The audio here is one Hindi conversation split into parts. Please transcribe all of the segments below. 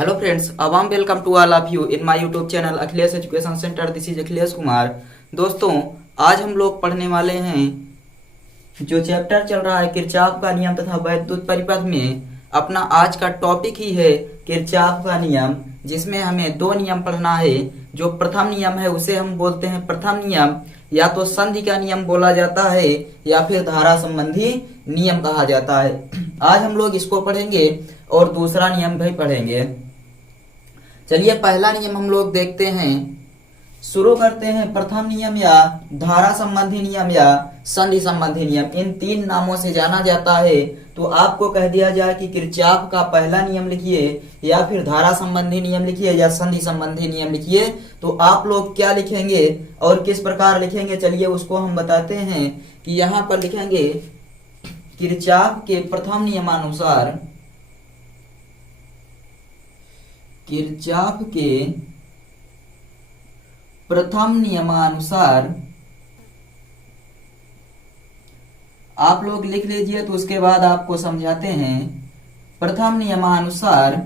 Hello friends, a warm welcome to all of you in my YouTube channel Akhilesh education centre. This is Akhilesh Kumar. दोस्तों, आज हम लोग पढ़ने वाले हैं जो चैप्टर चल रहा है किरचॉफ का नियम तथा वैद्युत परिपथ में। अपना आज का टॉपिक ही है किरचॉफ का नियम, जिसमें हमें दो नियम पढ़ना है। जो प्रथम नियम है उसे हम बोलते हैं प्रथम नियम, या तो संधि का नियम बोला जाता है या फिर धारा संबंधी नियम कहा जाता है। आज हम लोग इसको पढ़ेंगे और दूसरा नियम भी पढ़ेंगे। चलिए पहला नियम हम लोग देखते हैं। शुरू करते हैं प्रथम नियम या धारा संबंधी नियम या संधि संबंधी नियम। इन तीन नामों से जाना जाता है। तो आपको कह दिया जाए कि किरचॉफ का पहला नियम लिखिए या फिर धारा संबंधी नियम लिखिए या संधि संबंधी नियम लिखिए, तो आप लोग क्या लिखेंगे और किस प्रकार लिखेंगे, चलिए उसको हम बताते हैं। कि यहाँ पर लिखेंगे किरचॉफ के प्रथम नियमानुसार, किरचॉफ के प्रथम नियमानुसार आप लोग लिख लीजिए, तो उसके बाद आपको समझाते हैं। प्रथम नियमानुसार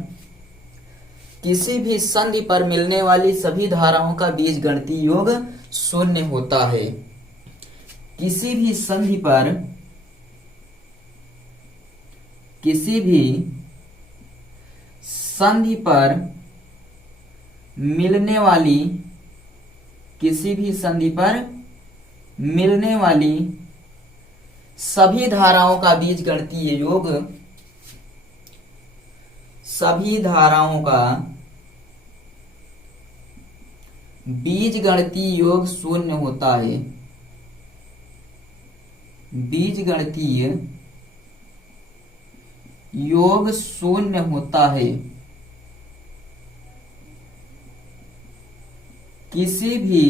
किसी भी संधि पर मिलने वाली सभी धाराओं का बीजगणितीय योग शून्य होता है। किसी भी संधि पर, किसी भी संधि पर मिलने वाली, किसी भी संधि पर मिलने वाली सभी धाराओं का बीजगणितीय योग, सभी धाराओं का बीजगणितीय योग शून्य होता है। बीजगणितीय योग शून्य होता है। किसी भी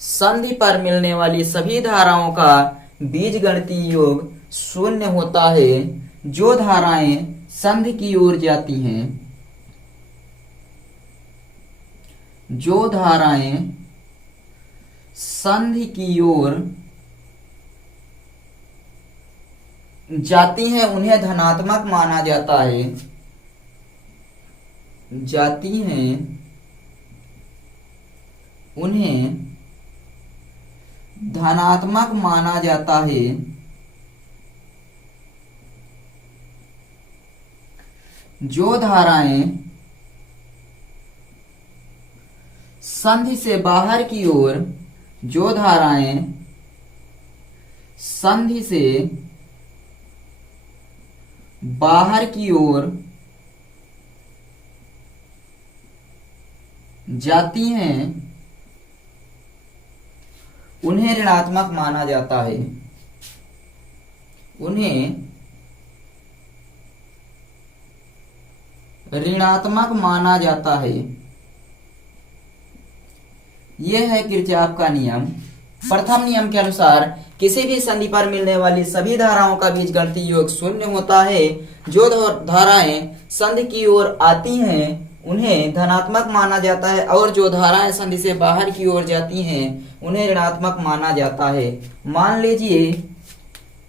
संधि पर मिलने वाली सभी धाराओं का बीजगणितीय योग शून्य होता है जो धाराएं संधि की ओर जाती हैं। जो धाराएं संधि की ओर जाती हैं उन्हें धनात्मक माना जाता है। जाती हैं उन्हें धनात्मक माना जाता है। जो धाराएं संधि से बाहर की ओर, जो धाराएं संधि से बाहर की ओर जाती हैं उन्हें ऋणात्मक माना जाता है। उन्हें ऋणात्मक माना जाता है। यह है किरचॉफ का नियम। प्रथम नियम के अनुसार किसी भी संधि पर मिलने वाली सभी धाराओं का बीजगणितीय योग शून्य होता है। जो धाराएं संधि की ओर आती हैं उन्हें धनात्मक माना जाता है, और जो धाराएं संधि से बाहर की ओर जाती हैं उन्हें ऋणात्मक माना जाता है। मान लीजिए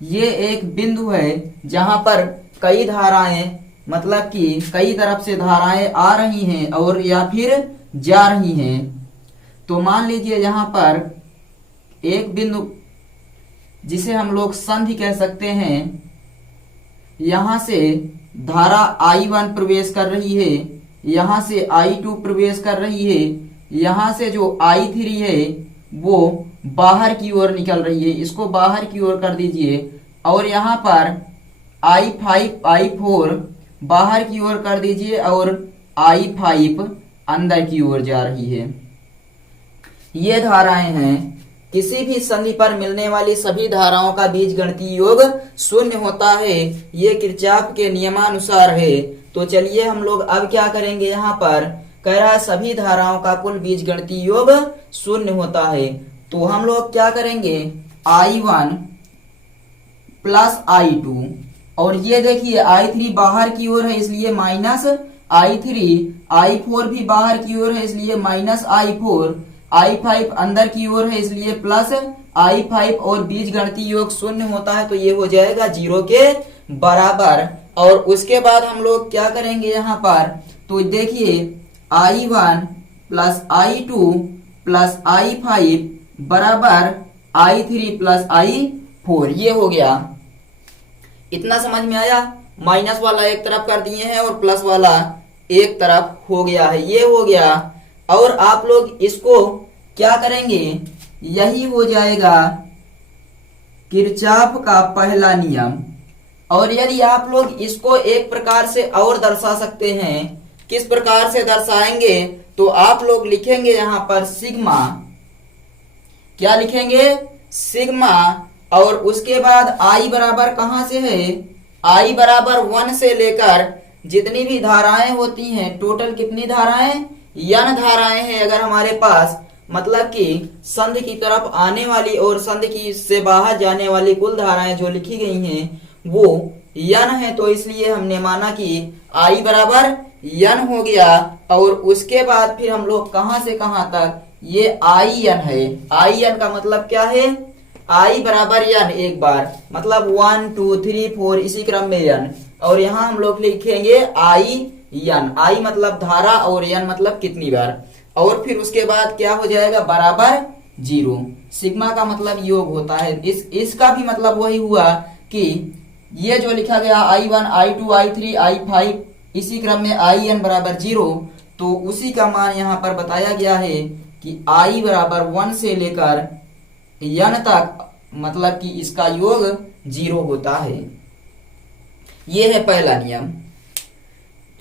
ये एक बिंदु है जहां पर कई धाराएं, मतलब कि कई तरफ से धाराएं आ रही हैं और या फिर जा रही हैं। तो मान लीजिए यहाँ पर एक बिंदु जिसे हम लोग संधि कह सकते हैं, यहां से धारा I1 प्रवेश कर रही है, यहां से I2 प्रवेश कर रही है, यहां से जो I3 है वो बाहर की ओर निकल रही है, इसको बाहर की ओर कर दीजिए। और यहाँ पर I5 I4 बाहर की ओर कर दीजिए और I5 अंदर की ओर जा रही है। ये धाराएं हैं। किसी भी संधि पर मिलने वाली सभी धाराओं का बीजगणितीय योग शून्य होता है। ये किरचॉफ के नियमानुसार है। तो चलिए हम लोग अब क्या करेंगे, यहाँ पर कह रहा है सभी धाराओं का कुल बीजगणितीय योग शून्य होता है। तो हम लोग क्या करेंगे, I1 प्लस I2, और ये देखिए I3 बाहर की ओर है इसलिए माइनस I3, I4 भी बाहर की ओर है इसलिए माइनस I4, I5 अंदर की ओर है इसलिए प्लस I5, और बीजगणितीय योग शून्य होता है तो ये हो जाएगा 0 के बराबर। और उसके बाद हम लोग क्या करेंगे, यहाँ पर तो देखिए I1 plus I2 plus I5 बराबर I3 प्लस I4, ये हो गया। इतना समझ में आया? माइनस वाला एक तरफ कर दिए हैं और प्लस वाला एक तरफ हो गया है, ये हो गया। और आप लोग इसको क्या करेंगे, यही हो जाएगा किरचॉफ का पहला नियम। और यदि आप लोग इसको एक प्रकार से और दर्शा सकते हैं, किस प्रकार से दर्शाएंगे, तो आप लोग लिखेंगे यहां पर सिग्मा, क्या लिखेंगे, सिग्मा। और उसके बाद I बराबर कहां से है, I बराबर 1 से लेकर जितनी भी धाराएं होती हैं, टोटल कितनी धाराएं, n धाराएं हैं अगर हमारे पास, मतलब कि संधि की तरफ आने वाली और संधि की से बाहर जाने वाली कुल धाराएं जो लिखी गई हैं वो n है। तो इसलिए हमने माना कि I बराबर n हो गया। और उसके बाद फिर हम लोग कहां से कहां तक, ये IN है। IN का मतलब क्या है, I बराबर n, एक बार मतलब 1 2 3 4 इसी क्रम में n। और यहां हम लोग लिखेंगे IN, I मतलब धारा और n मतलब कितनी बार। और फिर उसके बाद क्या हो जाएगा, बराबर 0। सिग्मा का मतलब योग होता है। इसका भी मतलब वही हुआ कि ये जो लिखा गया I1 I2 I3 I5 इसी क्रम में IN बराबर 0, तो उसी का मान यहाँ पर बताया गया है कि I बराबर 1 से लेकर n तक, मतलब कि इसका योग 0 होता है। ये है पहला नियम।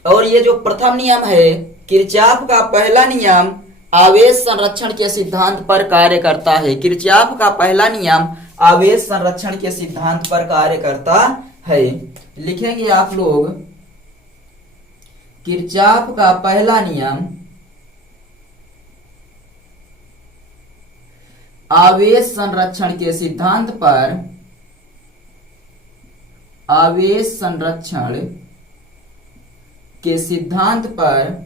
और ये जो प्रथम नियम है, किरचॉफ का पहला नियम आवेश संरक्षण के सिद्धांत पर कार्य करता है। किरचॉफ का पहला नियम आवेश संरक्षण के सिद्धांत पर कार्य करता है। लिखेंगे आप लोग किरचॉफ का पहला नियम आवेश संरक्षण के सिद्धांत पर, आवेश संरक्षण के सिद्धांत पर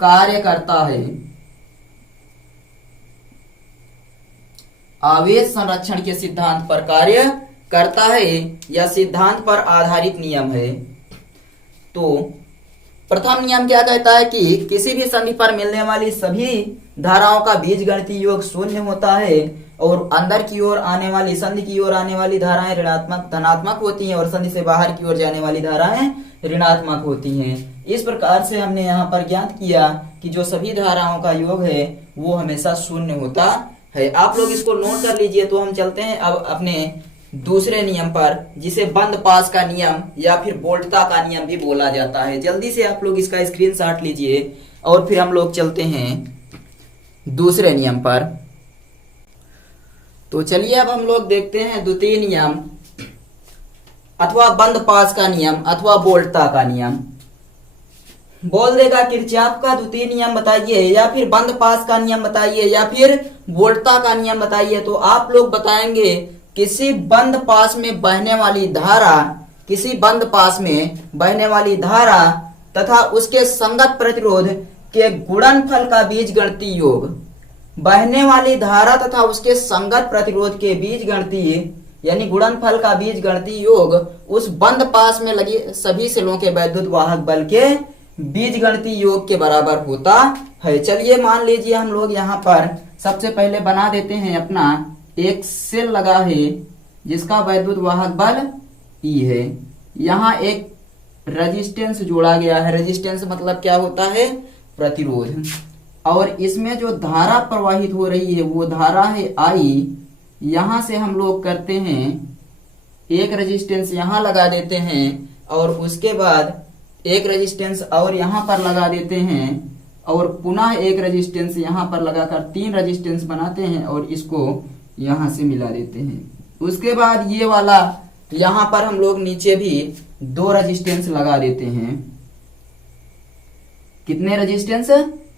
कार्य करता है। आवेश संरक्षण के सिद्धांत पर कार्य करता है या सिद्धांत पर आधारित नियम है। तो प्रथम नियम क्या कहता है कि किसी भी संधि पर मिलने वाली सभी धाराओं का बीजगणितीय योग शून्य होता है और अंदर की ओर आने वाली, संधि की ओर आने वाली धाराएं ऋणात्मक धनात्मक होती हैं और संधि से बाहर की ओर जाने वाली धाराएं ऋणात्मक होती हैं। इस प्रकार से हमने यहाँ पर ज्ञात किया कि जो सभी धाराओं का योग है वो हमेशा शून्य होता है। आप लोग इसको नोट कर लीजिए। तो हम चलते हैं अब अपने दूसरे नियम पर, जिसे बंद पास का नियम या फिर बोल्टता का नियम भी बोला जाता है। जल्दी से आप लोग इसका स्क्रीनशॉट लीजिए और फिर हम लोग चलते हैं दूसरे नियम पर। तो चलिए अब हम लोग देखते हैं द्वितीय नियम अथवा बंद पास का नियम अथवा बोल्टता का नियम। बोल देगा किरचॉफ का द्वितीय नियम बताइए, या फिर बंद पास का नियम बताइए, या फिर बोल्टता का नियम बताइए। तो आप लोग बताएंगे किसी बंद पास में बहने वाली धारा, किसी बंद पास में बहने वाली धारा तथा उसके संगत प्रतिरोध के गुणनफल का बीजगणितीय योग। बहने वाली धारा तथा उसके संगत प्रतिरोध के बीजगणितीय यानी गुणनफल का बीजगणितीय योग उस बंद पास में लगी सभी सेलों के वैद्युत वाहक बल के बीजगणितीय योग के बराबर होता है। चलिए मान लीजिए हम लोग यहाँ पर सबसे पहले बना देते हैं अपना एक सेल लगा है जिसका वैद्युत वाहक बल E है। यहाँ एक रेजिस्टेंस जोड़ा गया है। रेजिस्टेंस मतलब क्या होता है, प्रतिरोध। और इसमें जो धारा प्रवाहित हो रही है वो धारा है I। यहां से हम लोग करते हैं एक रेजिस्टेंस यहां लगा देते हैं और उसके बाद एक रेजिस्टेंस और यहां पर लगा देते हैं और पुनः एक रेजिस्टेंस यहां पर लगाकर 3 रेजिस्टेंस बनाते हैं और इसको यहां से मिला देते हैं। उसके बाद ये वाला यहां पर हम लोग नीचे भी 2 रेजिस्टेंस लगा देते हैं। कितने रेजिस्टेंस,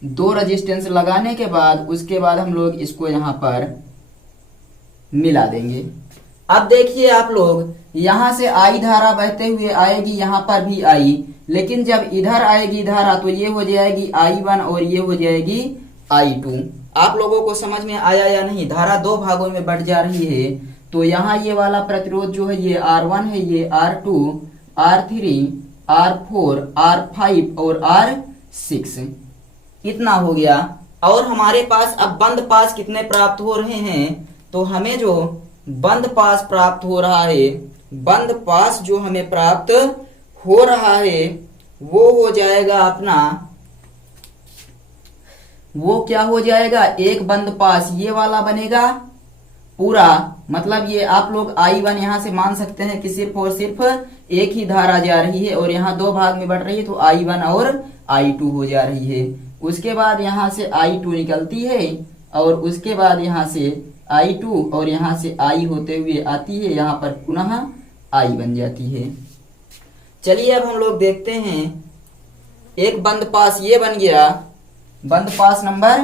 2 रेजिस्टेंस लगाने के बाद उसके बाद हम लोग इसको यहां पर मिला देंगे। अब देखिए आप लोग यहां से I धारा बहते हुए आएगी, यहां पर भी I, लेकिन जब इधर आएगी धारा तो ये हो जाएगी I1 और ये हो जाएगी I2। आप लोगों को समझ में आया या नहीं? धारा 2 भागों में बट जा रही है। तो यहाँ ये वाला प्रतिरोध जो है ये R1 है, ये R2 R3, R4, R5 और R6 इतना हो गया। और हमारे पास अब बंद पास कितने प्राप्त हो रहे हैं, तो हमें जो बंद पास प्राप्त हो रहा है, बंद पास जो हमें प्राप्त हो रहा है वो हो जाएगा अपना, वो क्या हो जाएगा, एक बंद पास ये वाला बनेगा पूरा, मतलब ये आप लोग I1 यहां से मान सकते हैं कि सिर्फ और सिर्फ एक ही धारा जा रही है और यहाँ दो भाग में बढ़ रही है, तो I1 और I2 हो जा रही है। उसके बाद यहाँ से I2 निकलती है और उसके बाद यहाँ से I2 और यहाँ से I होते हुए आती है, यहाँ पर पुनः I बन जाती है। चलिए अब हम लोग देखते हैं, एक बंद पास ये बन गया, बंद पास नंबर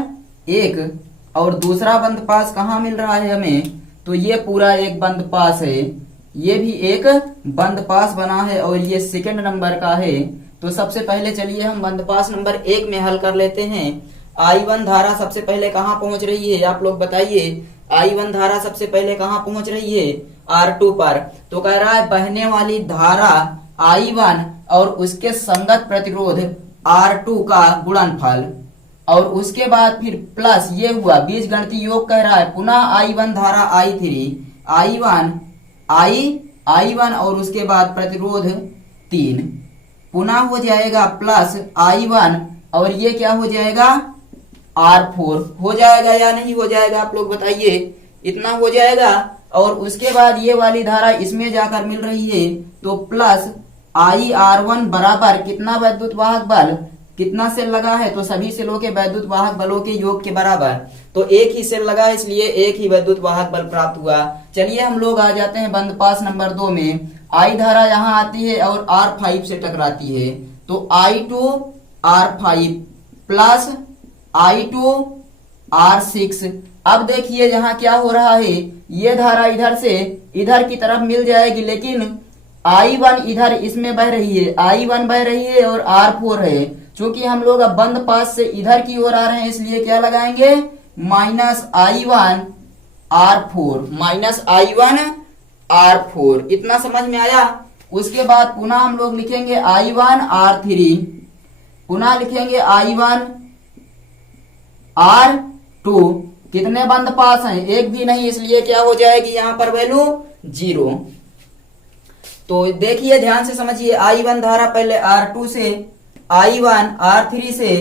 1, और दूसरा बंद पास कहाँ मिल रहा है हमें, तो ये पूरा एक बंद पास है, ये भी एक बंद पास बना है और ये सेकंड नंबर का है। तो सबसे पहले चलिए हम बंद पास नंबर 1 में हल कर लेते हैं। I1 धारा सबसे पहले कहाँ पहुंच रही है, आप लोग बताइए। I1 धारा सबसे पहले कहाँ पहुंच रही है, R2 पर। तो कह रहा है बहने वाली धारा I1 और उसके संगत प्रतिरोध R2 का गुणनफल, और उसके बाद फिर प्लस ये हुआ बीज गणितीय योग कह रहा है, पुनः I1 धारा I3, I1 और उसके बाद प्रतिरोध 3, पुनः हो जाएगा प्लस I1 और ये क्या हो जाएगा R4, हो जाएगा या नहीं हो जाएगा, आप लोग बताइए। इतना हो जाएगा और उसके बाद ये वाली धारा इसमें जाकर मिल रही है, तो प्लस IR1 बराबर कितना वैद्युत वाहक बल, कितना सेल लगा है, तो सभी सेलों के वैद्युत वाहक बलों के योग के बराबर, तो एक ही सेल लगा है इसलिए एक ही वैद्युत वाहक बल प्राप्त हुआ। चलिए हम लोग आ जाते हैं बंद पास नंबर 2 में। I धारा यहाँ आती है और R5 से टकराती है, तो I2 R5 plus I2 R6। अब देखिए यहाँ क्या हो रहा है, ये धारा इधर से इधर की तरफ मिल जाएगी, लेकिन I1 इधर इसमें बह रही है, I1 बह रही है और R4 है। चूंकि हम लोग अब बंद पास से इधर की ओर आ रहे हैं इसलिए क्या लगाएंगे, माइनस I1 R4, इतना समझ में आया। उसके बाद पुनः हम लोग लिखेंगे I1 R3, पुनः लिखेंगे I1 R2। कितने बंद पास हैं, एक भी नहीं, इसलिए क्या हो जाएगी यहाँ पर वैल्यू 0। तो देखिए ध्यान से समझिए, I1 धारा पहले R2 से, I1 R3 से,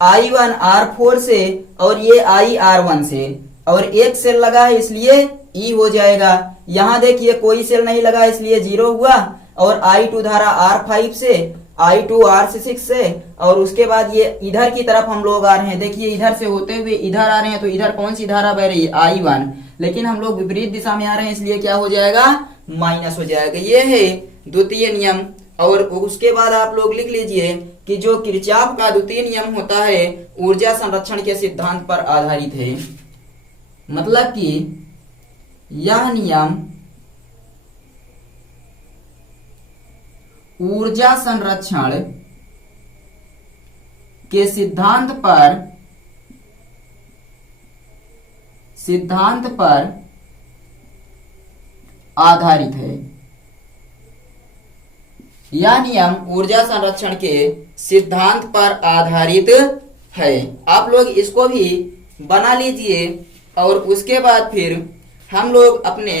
I1 R4 से और ये IR1 से, और एक सेल लगा है इसलिए E हो जाएगा। यहाँ देखिए कोई सेल नहीं लगा इसलिए 0 हुआ, और I2 धारा R5 से, I2 R6 से, और उसके बाद ये इधर की तरफ हम लोग आ रहे हैं। देखिए इधर से होते हुए इधर आ रहे हैं, तो इधर कौन सी धारा बह रही है, I1, लेकिन हम लोग विपरीत दिशा में आ रहे हैं इसलिए क्या हो जाएगा, माइनस हो जाएगा। ये है द्वितीय नियम। और उसके बाद आप लोग लिख लीजिए कि जो किरचॉफ का द्वितीय नियम होता है ऊर्जा संरक्षण के सिद्धांत पर आधारित है, मतलब कि यह नियम ऊर्जा संरक्षण के सिद्धांत पर आधारित है। यह नियम ऊर्जा संरक्षण के सिद्धांत पर आधारित है। आप लोग इसको भी बना लीजिए और उसके बाद फिर हम लोग अपने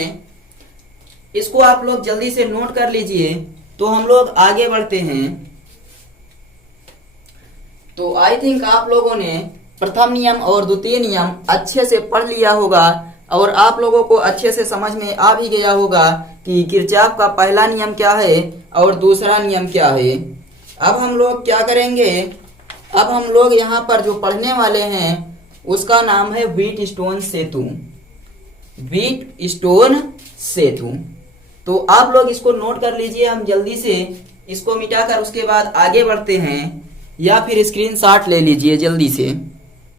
इसको आप लोग जल्दी से नोट कर लीजिए, तो हम लोग आगे बढ़ते हैं। तो आई थिंक आप लोगों ने प्रथम नियम और द्वितीय नियम अच्छे से पढ़ लिया होगा और आप लोगों को अच्छे से समझ में आ भी गया होगा कि किरचॉफ का पहला नियम क्या है और दूसरा नियम क्या है। अब हम लोग क्या करेंगे, अब हम लोग यहाँ पर जो पढ़ने वाले हैं उसका नाम है व्हीटस्टोन सेतु। व्हीटस्टोन सेतु, तो आप लोग इसको नोट कर लीजिए। हम जल्दी से इसको मिटाकर उसके बाद आगे बढ़ते हैं, या फिर स्क्रीनशॉट ले लीजिए जल्दी से।